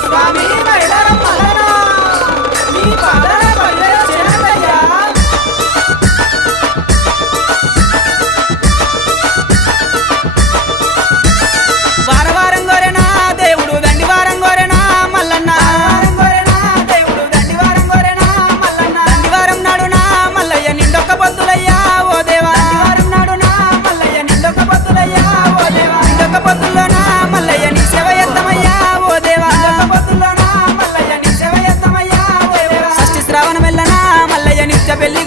స్వామి మైలారం మల్లనా నీ పాదన పల్లె చేరయ్యా వారవారం గోరెనా దేవుడు దండివారం గోరెనా మల్లన్న దేవుడు దండివారం గోరెనా మల్లన్న దండివారం నాడునా మల్లయ్య నిండొక్క పొద్దులయ్యా ఓ దేవా దండివారం నాడునా మల్లయ్య నిండొక్క పొద్దులయ్యా ఓ దేవా నిండొక్క పొద్దుల్లోనా మల్లయ్య నీ సేవ ఎత్తమయ్యా ఓ దేవా నిండొక్క పొద్దుల్లోనా మల్లయ్య నీ సేవ ఎత్తమయ్యా ఓ దేవా షష్ఠి శ్రావణ మెల్లనా మల్లయ్య నిత్య పెళ్లి